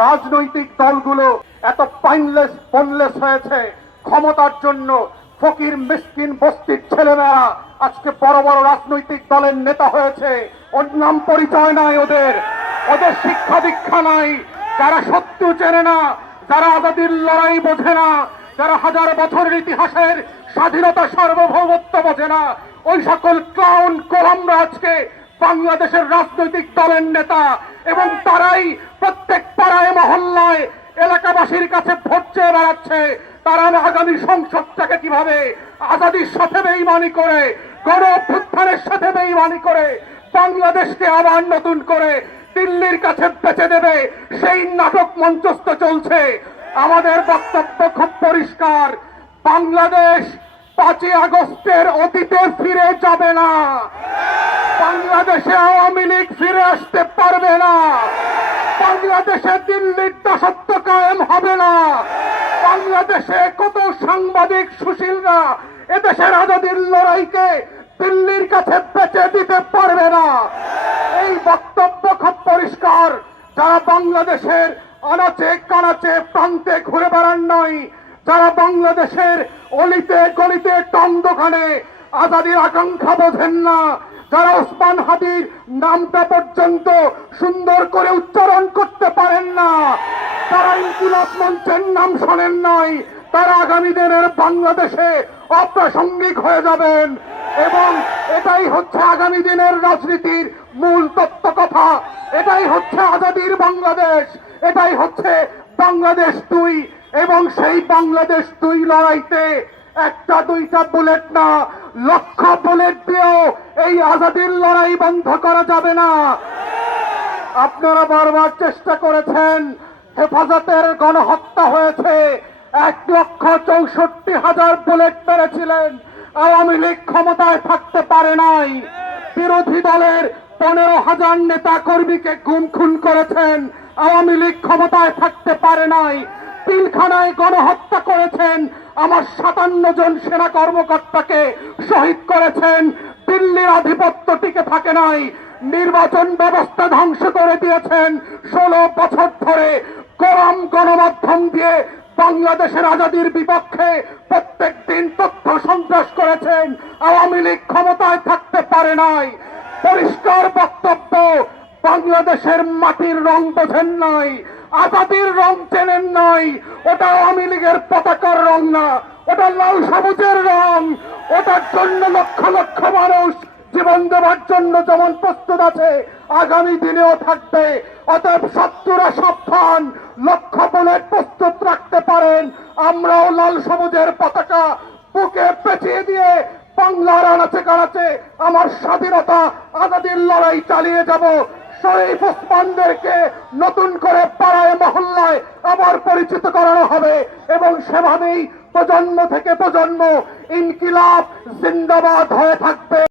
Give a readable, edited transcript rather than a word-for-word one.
রাজনৈতিক দলগুলো এত বনলেস হয়েছে ক্ষমতার জন্য। ফকির মিসকিন বস্তির ছেলেমেয়েরা আজকে বড় বড় রাজনৈতিক দলের নেতা হয়েছে। ওর নাম পরিচয় নাই, ওদের শিক্ষা দীক্ষা নাই। যারা সত্য চেনে না, যারা আজাদির লড়াই বোঝে না, যারা হাজার বছরের ইতিহাসের স্বাধীনতা সার্বভৌমত্ব বোঝে না, ওই সকল ক্লাউন কোলামরা আজকে বাংলাদেশের রাজনৈতিক দলের নেতা। এবং তারাই প্রত্যেক পাড়ায় মহল্লায় এলাকাবাসীর কাছে ভোট চেয়ে বেড়াচ্ছে। তারা আগামী সংসদটাকে কিভাবে আজাদির সাথে বেইমানি করে, গণ অভ্যুত্থানের সাথে বেইমানি করে বাংলাদেশকে আবার নতুন করে দিল্লির কাছে বেচে দেবে, সেই নাটক মঞ্চস্থ চলছে। আমাদের বক্তব্য খুব পরিষ্কার, বাংলাদেশ 5ই আগস্টের অতীতে ফিরে যাবে না। বাংলাদেশে আওয়ামী লীগ ফিরে আসতে পারবে না। বাংলাদেশে দিল্লির দাসত্ব কায়েম হবে না। বাংলাদেশে কত সাংবাদিক সুশীলরা এদেশের আজাদির লড়াইকে দিল্লির কাছে বেচে দিতে পারবে না। এই বক্তব্য খুব পরিষ্কার। যারা বাংলাদেশের আনাচে কানাচে প্রান্তে ঘুরে বেড়ান নয়, যারা বাংলাদেশের অলিতে গলিতে টং দোকানে আজাদির আকাঙ্ক্ষা বোঝেন না, যারা ওসমান হাদির নামটা পর্যন্ত সুন্দর করে উচ্চারণ করতে পারেন না, তারা ইনকিলাব মঞ্চের নাম শোনেন নাই, তারা আগামী দিনের বাংলাদেশে অপ্রাসঙ্গিক হয়ে যাবেন। এবং এটাই হচ্ছে আগামী দিনের রাজনীতির মূল তত্ত্ব কথা। এটাই হচ্ছে আজাদির বাংলাদেশ, এটাই হচ্ছে বাংলাদেশ 2। এবং সেই বাংলাদেশ 2 লড়াইতে একটা দুইটা বুলেট না, লক্ষ বুলেট দিয়েও এই আজাদির লড়াই বন্ধ করা যাবে না। আপনারা বারবার চেষ্টা করেছেন, হেফাজতের গণহত্যা হয়েছে, 1,64,000 বুলেট মেরেছিলেন। আওয়ামী লীগ ক্ষমতায় থাকতে পারে নাই। বিরোধী দলের 15,000 নেতা কর্মীকে গুম খুন করেছেন, আওয়ামী লীগ ক্ষমতায় থাকতে পারে নাই। পিলখানায় গণহত্যা করেছেন, আমার 57 জন সেনা কর্মকর্তাকে শহীদ করেছেন, দিল্লির আধিপত্য টিকে থাকে নাই। নির্বাচন ব্যবস্থা ধ্বংস করে দিয়েছেন 16 বছর ধরে। গরম গণমাধ্যম দিয়ে বাংলাদেশের আজাদির বিপক্ষে প্রত্যেক দিন তথ্য সন্ত্রাস করেছেন, আওয়ামী লীগ ক্ষমতায় থাকতে পারে নাই। পরিষ্কার বক্তব্য, বাংলাদেশের মাটির রং বোঝেন নাই, আজাদির রং চেনেন নাই। ওটা আওয়ামী লীগের পতাকার রং না, ওটা লাল সবুজের রং। ওটার জন্য লক্ষ লক্ষ মানুষ জীবন দেওয়ার জন্য যেমন প্রস্তুত আছে, আগামী দিনেও থাকবে। অতএব শত্রুরা সাবধান, লক্ষ বুলেট প্রস্তুত রাখতে পারেন। আমরাও লাল সবুজের পতাকা বুকে পেঁচিয়ে দিয়ে বাংলার আনাচে কানাচে আমার স্বাধীনতা আজাদির লড়াই চালিয়ে যাব। শরীফ ওসমানদেরকে নতুন করে পাড়ায় মহল্লায় আবার পরিচিত করানো হবে এবং সেভাবেই প্রজন্ম থেকে প্রজন্ম ইনকিলাব জিন্দাবাদ হয়ে থাকবে।